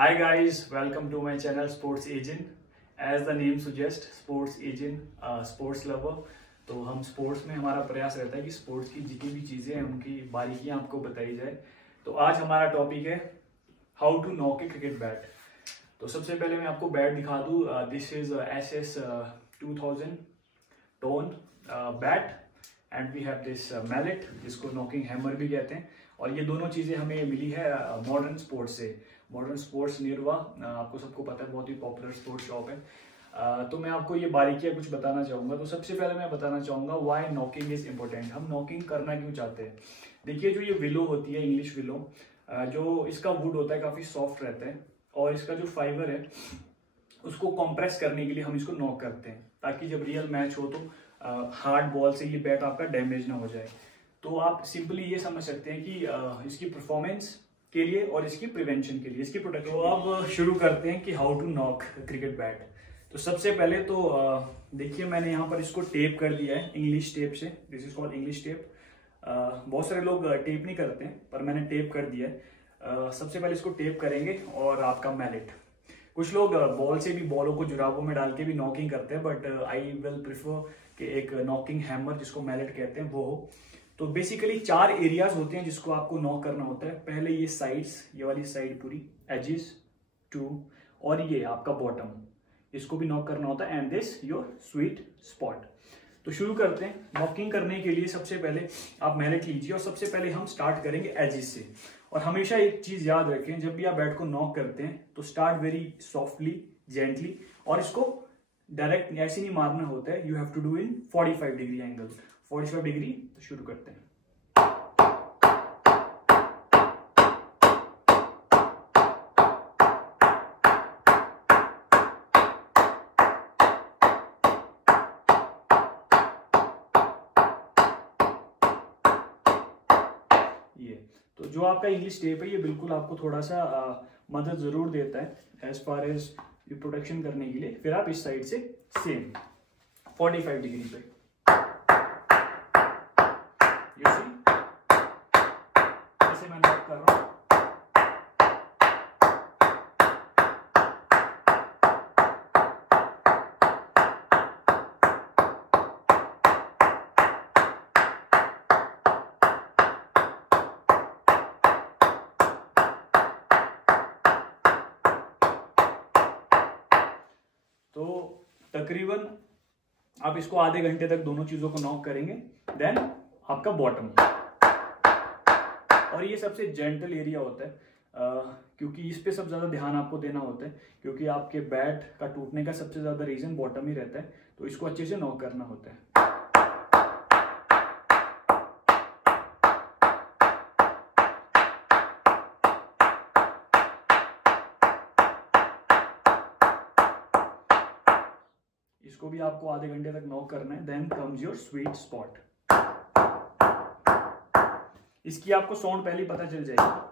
Hi guys, welcome to my channel Sports Agent. As the name suggests, Sports Agent, Sports Lover. तो हम sports में हमारा प्रयास रहता है कि स्पोर्ट्स की जितनी भी चीज़ें हैं उनकी बारीकियां आपको बताई जाए। तो आज हमारा टॉपिक है how to knock a cricket bat. तो सबसे पहले मैं आपको बैट दिखा दूँ। This is SS 2000 ton bat and we have this mallet जिसको नॉकिंग हैमर भी कहते हैं। और ये दोनों चीज़ें हमें मिली है मॉडर्न स्पोर्ट्स से। मॉडर्न स्पोर्ट्स निर्वा आपको सबको पता है, बहुत ही पॉपुलर स्पोर्ट्स शॉप है। तो मैं आपको ये बारीकियां कुछ बताना चाहूँगा। तो सबसे पहले मैं बताना चाहूँगा व्हाई नॉकिंग इज इम्पोर्टेंट। हम नॉकिंग करना क्यों चाहते हैं। देखिए, जो ये विलो होती है, इंग्लिश विलो, जो इसका वुड होता है काफ़ी सॉफ्ट रहता है और इसका जो फाइबर है उसको कॉम्प्रेस करने के लिए हम इसको नॉक करते हैं ताकि जब रियल मैच हो तो हार्ड बॉल से ये बैट आपका डैमेज ना हो जाए। तो आप सिंपली ये समझ सकते हैं कि इसकी परफॉर्मेंस के लिए और इसकी प्रिवेंशन के लिए, इसकी प्रोटेक्शन। तो अब शुरू करते हैं कि how to knock cricket bat. तो सबसे पहले तो देखिए, मैंने यहाँ पर इसको टेप कर दिया है इंग्लिश टेप से। This is called English tape. बहुत सारे लोग टेप नहीं करते हैं पर मैंने टेप कर दिया है। सबसे पहले इसको टेप करेंगे और आपका मैलेट। कुछ लोग बॉल से भी, बॉलों को जुराबों में डाल के भी नॉकिंग करते हैं, बट आई विल प्रिफर कि एक नॉकिंग हैमर जिसको मैलेट कहते हैं वो हो। तो बेसिकली 4 एरियाज होते हैं जिसको आपको नॉक करना होता है। पहले ये साइड्स, ये वाली साइड पूरी, एजेस 2, और ये आपका बॉटम, इसको भी नॉक करना होता है, and this your sweet spot. तो शुरू करते हैं। नॉकिंग करने के लिए सबसे पहले आप मैलेट लीजिए और सबसे पहले हम स्टार्ट करेंगे एजेस से। और हमेशा एक चीज याद रखें, जब भी आप बैट को नॉक करते हैं तो स्टार्ट वेरी सॉफ्टली, जेंटली, और इसको डायरेक्ट ऐसे नहीं मारना होता है। You have to do in 45 degree angle, 45 degree. तो शुरू करते हैं। ये तो जो आपका इंग्लिश टेप है ये बिल्कुल आपको थोड़ा सा मदद जरूर देता है एज फार एज ये प्रोटेक्शन करने के लिए। फिर आप इस साइड से सेम 45 डिग्री पे, you see? जैसे मैं नॉक कर रहा हूं। तो तकरीबन आप इसको आधे घंटे तक दोनों चीजों को नॉक करेंगे। देन आपका बॉटम, और ये सबसे जेंटल एरिया होता है क्योंकि इस पे सबसे ज्यादा ध्यान आपको देना होता है, क्योंकि आपके बैट का टूटने का सबसे ज्यादा रीजन बॉटम ही रहता है। तो इसको अच्छे से नॉक करना होता है। इसको भी आपको आधे घंटे तक नॉक करना है। Then comes your sweet spot. इसकी आपको साउंड पहले पता चल जाएगी।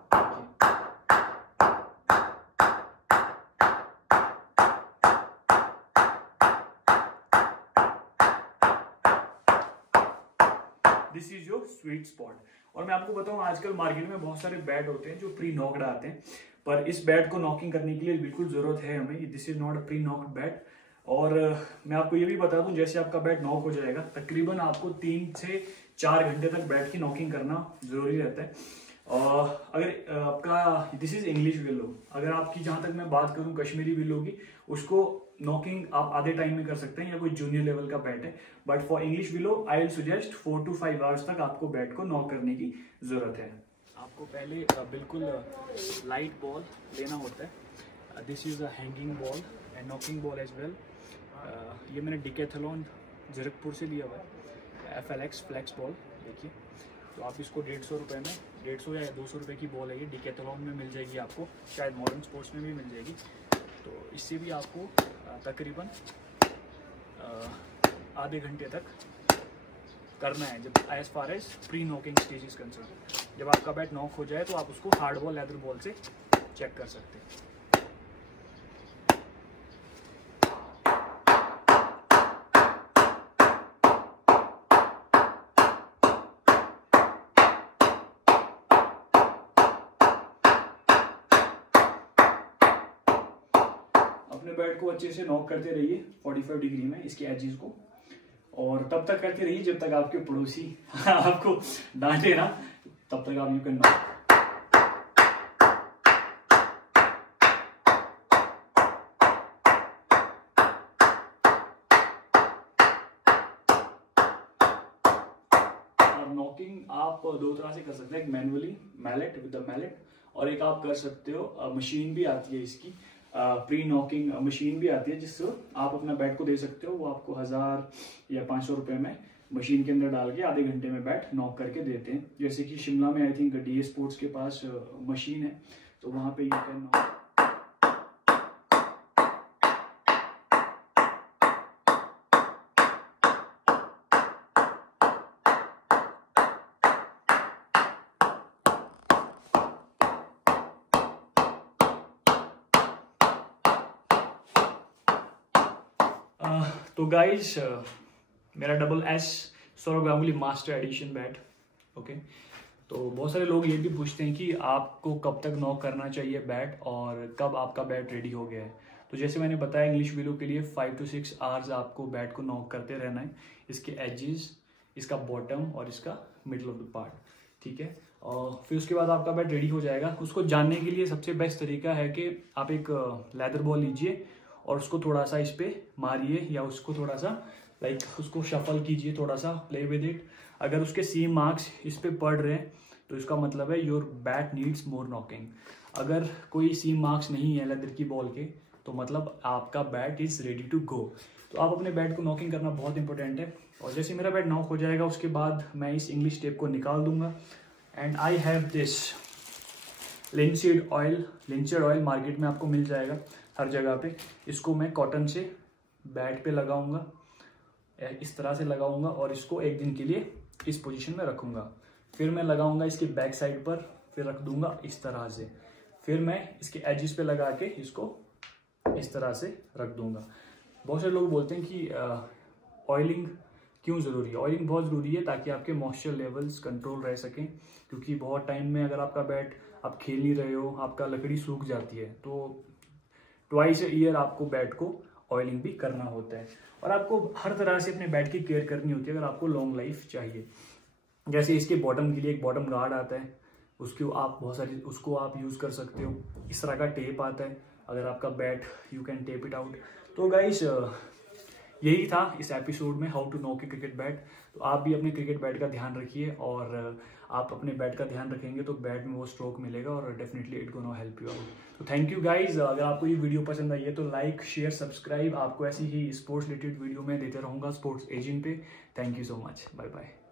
This is your sweet spot. और मैं आपको बताऊं, आजकल मार्केट में बहुत सारे बैट होते हैं जो प्री नॉक्ड आते हैं, पर इस बैट को नॉकिंग करने के लिए बिल्कुल जरूरत है हमें। This is not a pre knocked bat. और मैं आपको ये भी बता दूं, जैसे आपका बैट नॉक हो जाएगा तकरीबन आपको 3 से 4 घंटे तक बैट की नॉकिंग करना जरूरी रहता है। अगर आपका, दिस इज इंग्लिश विलो, अगर आपकी, जहां तक मैं बात करूं कश्मीरी विलो की, उसको नॉकिंग आप आधे टाइम में कर सकते हैं या कोई जूनियर लेवल का बैट है। But for English willow I will suggest 4 to 5 hours तक आपको बैट को नॉक करने की जरूरत है। आपको पहले बिल्कुल लाइट बॉल लेना होता है। This is a hanging ball and knocking ball as well. ये मैंने डिकैथलॉन जीरकपुर से लिया हुआ है, FLX फ्लैक्स बॉल। देखिए, तो आप इसको 150 रुपये में, 150 या 200 रुपये की बॉल है ये, डिकैथलॉन में मिल जाएगी आपको, शायद मॉडर्न स्पोर्ट्स में भी मिल जाएगी। तो इससे भी आपको तकरीबन आधे घंटे तक करना है, जब as far as pre knocking stage is concern. जब आपका बैट नॉक हो जाए तो आप उसको हार्ड बॉल, लेदर बॉल से चेक कर सकते हैं। अपने बैट को अच्छे से नॉक करते रहिए 45 डिग्री में इसके एजेस को, और तब तक करते रहिए जब तक आपके पड़ोसी आपको डांटे ना, तब तक आप यू कैन नॉक। नॉकिंग आप दो तरह से कर सकते हैं, एक manually mallet with the mallet, और एक आप कर सकते हो मशीन भी आती है इसकी, प्री नॉकिंग मशीन भी आती है जिससे आप अपना बैट को दे सकते हो। वो आपको 1000 या 500 रुपए में मशीन के अंदर डाल के आधे घंटे में बैट नॉक करके देते हैं। जैसे कि शिमला में आई थिंक डीए स्पोर्ट्स के पास मशीन है, तो वहां पे यू कैन नॉक। तो गाइज मेरा double S Saurabh Ganguly master addition bat, okay. तो बहुत सारे लोग ये भी पूछते हैं कि आपको कब तक नॉक करना चाहिए बैट और कब आपका बैट रेडी हो गया है। तो जैसे मैंने बताया इंग्लिश वीडियो के लिए 5 to 6 आवर्स आपको बैट को नॉक करते रहना है, इसके एजेस, इसका बॉटम और इसका मिडल ऑफ द पार्ट, ठीक है। और फिर उसके बाद आपका बैट रेडी हो जाएगा। उसको जानने के लिए सबसे बेस्ट तरीका है कि आप एक लेदर बॉल लीजिए और उसको थोड़ा सा इस पे मारिए, या उसको थोड़ा सा उसको शफल कीजिए, थोड़ा सा प्ले विद इट। अगर उसके सीम मार्क्स इस पे पड़ रहे हैं तो इसका मतलब है your bat needs more knocking. अगर कोई सीम मार्क्स नहीं है लेदर की बॉल के तो मतलब आपका bat is ready to go. तो आप अपने बैट को नॉकिंग करना बहुत इंपॉर्टेंट है। और जैसे मेरा बैट नॉक हो जाएगा उसके बाद मैं इस इंग्लिश टेप को निकाल दूंगा, and I have this linseed oil. Linseed oil market में आपको मिल जाएगा हर जगह पे। इसको मैं कॉटन से बैट पे लगाऊंगा, इस तरह से लगाऊंगा, और इसको एक दिन के लिए इस पोजीशन में रखूंगा। फिर मैं लगाऊंगा इसके बैक साइड पर, फिर रख दूंगा इस तरह से, फिर मैं इसके एजेस पे लगा के इसको इस तरह से रख दूंगा। बहुत सारे लोग बोलते हैं कि ऑयलिंग क्यों ज़रूरी है। ऑयलिंग बहुत ज़रूरी है ताकि आपके मॉइस्चर लेवल्स कंट्रोल रह सकें, क्योंकि बहुत टाइम में अगर आपका बैट आप खेल नहीं रहे हो, आपका लकड़ी सूख जाती है, तो ट्वाइस ईयर आपको बैट को ऑयलिंग भी करना होता है। और आपको हर तरह से अपने बैट की केयर करनी होती है अगर आपको लॉन्ग लाइफ चाहिए। जैसे इसके बॉटम के लिए एक बॉटम गार्ड आता है, उसको आप यूज़ कर सकते हो। इस तरह का टेप आता है, अगर आपका bat you can tape it out. तो गाइस यही था इस एपिसोड में, how to knock a cricket bat. तो आप भी अपने क्रिकेट बैट का ध्यान रखिए, और आप अपने बैट का ध्यान रखेंगे तो बैट में वो स्ट्रोक मिलेगा और definitely it gonna help you out. तो थैंक यू गाइज। अगर आपको ये वीडियो पसंद आई है तो लाइक, शेयर, सब्सक्राइब। आपको ऐसी ही स्पोर्ट्स रिलेटेड वीडियो में देते रहूंगा स्पोर्ट्स एजेंट पे। Thank you so much, bye bye.